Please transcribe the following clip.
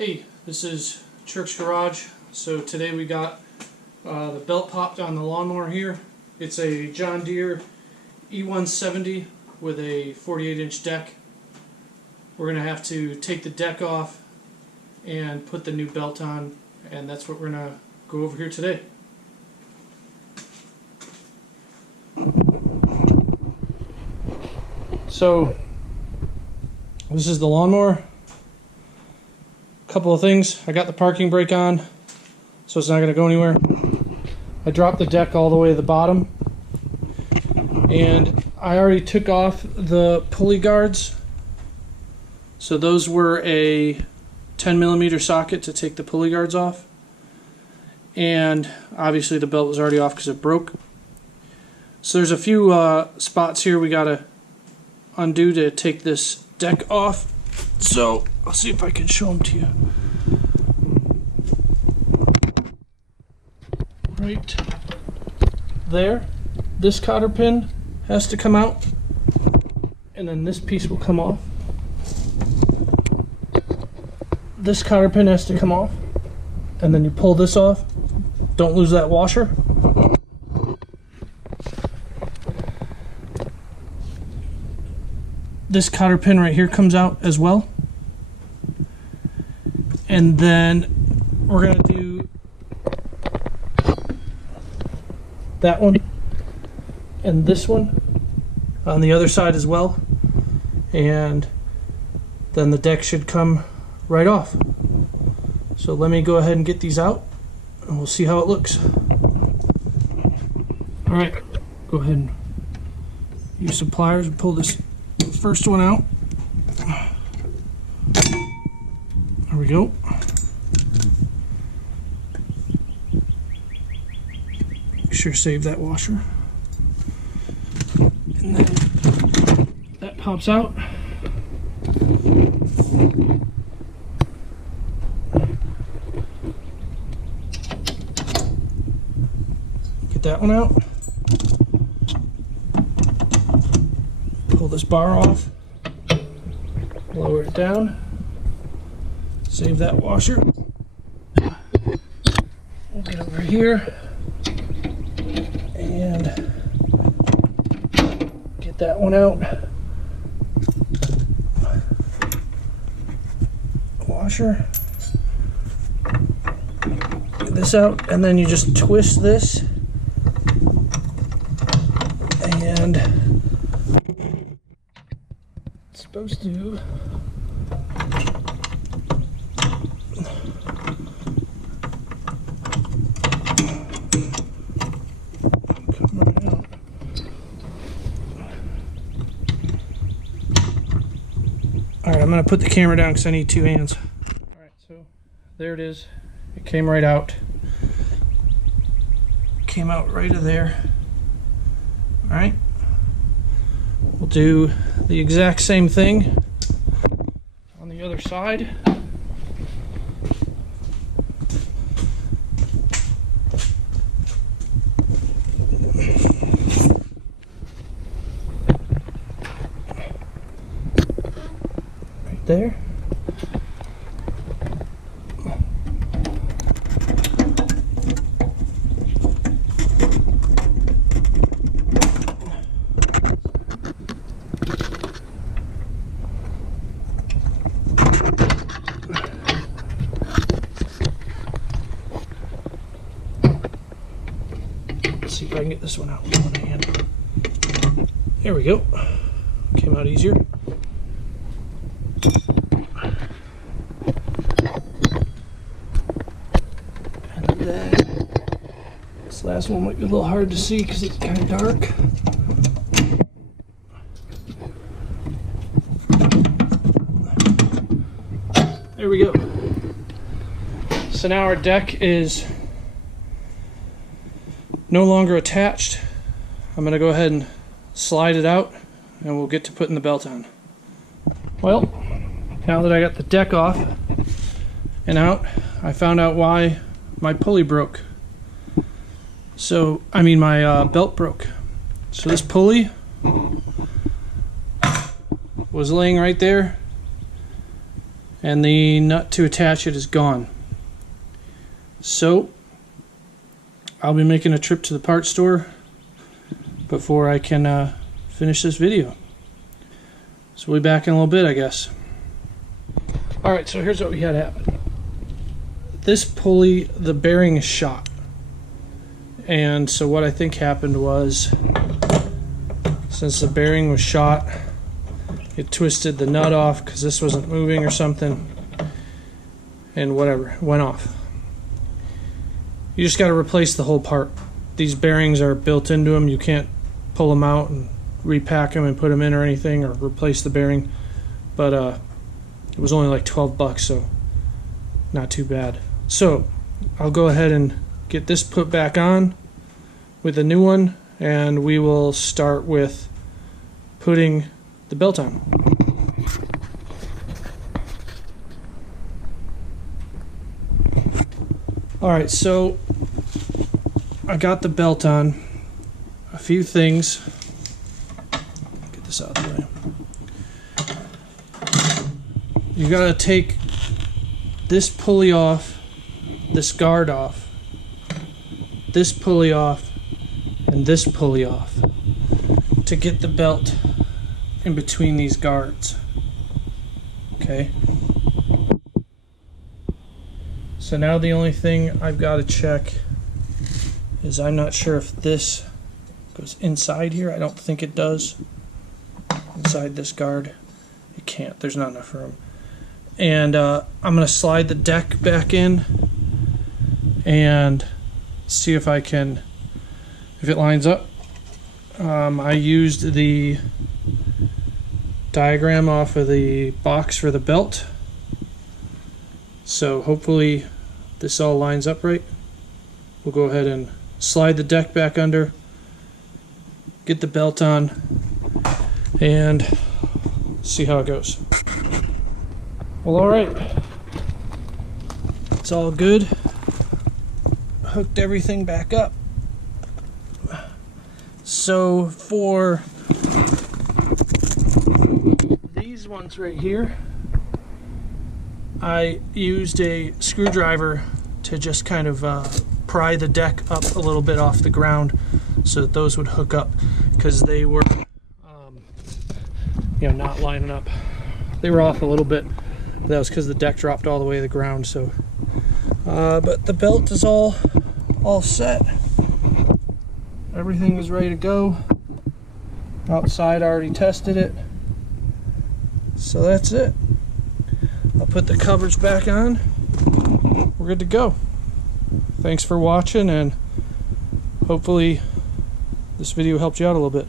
Hey, this is Church Garage. So today we got the belt popped on the lawnmower here. It's a John Deere E170 with a 48-inch deck. We're going to have to take the deck off and put the new belt on, and that's what we're going to go over here today. So this is the lawnmower. Couple of things. I got the parking brake on, so it's not going to go anywhere. I dropped the deck all the way to the bottom, and I already took off the pulley guards. So those were a 10mm socket to take the pulley guards off, and obviously the belt was already off because it broke. So there's a few spots here we got to undo to take this deck off. So I'll see if I can show them to you. Right there, this cotter pin has to come out, and then this piece will come off. This cotter pin has to come off, and then you pull this off. Don't lose that washer. This cotter pin right here comes out as well. And then we're going to do that one and this one on the other side as well. And then the deck should come right off. So let me go ahead and get these out, and we'll see how it looks. Alright, go ahead and use some pliers and pull this first one out. There we go. Make sure to save that washer. And then that pops out. Get that one out. Pull this bar off, lower it down, save that washer. We'll get over here and get that one out. Washer. Get this out, and then you just twist this and supposed to come right out. Alright, I'm going to put the camera down because I need two hands. Alright, so there it is. It came right out. Came out right of there. Alright. We'll do the exact same thing on the other side. Right there. See if I can get this one out with one hand. There we go. Came out easier. And then this last one might be a little hard to see because it's kind of dark. There we go. So now our deck is no longer attached. I'm going to go ahead and slide it out, and we'll get to putting the belt on. Well, now that I got the deck off and out, I found out why my pulley broke. So, I mean my belt broke. So this pulley was laying right there, and the nut to attach it is gone. So I'll be making a trip to the parts store before I can finish this video. So we'll be back in a little bit, I guess. Alright, so here's what we had happen. This pulley, the bearing is shot. And so what I think happened was, since the bearing was shot, it twisted the nut off because this wasn't moving or something, and whatever, went off. You just got to replace the whole part. These bearings are built into them. You can't pull them out and repack them and put them in or anything, or replace the bearing. But it was only like 12 bucks, so not too bad. So I'll go ahead and get this put back on with a new one, and we will start with putting the belt on. Alright, so I got the belt on. A few things. Get this out of the way. You gotta take this pulley off, this guard off, this pulley off, and this pulley off to get the belt in between these guards. Okay. So now the only thing I've got to check is, I'm not sure if this goes inside here. I don't think it does. Inside this guard. It can't. There's not enough room. And I'm going to slide the deck back in and see if I can, if it lines up. I used the diagram off of the box for the belt, so hopefully this all lines up right. We'll go ahead and slide the deck back under, get the belt on, and see how it goes. Well, alright, it's all good. Hooked everything back up. So for these ones right here, I used a screwdriver to just kind of pry the deck up a little bit off the ground so that those would hook up, because they were not lining up. They were off a little bit. That was because the deck dropped all the way to the ground. So but the belt is all set. Everything is ready to go. Outside, I already tested it. So that's it. I'll put the covers back on. We're good to go. Thanks for watching, and hopefully this video helped you out a little bit.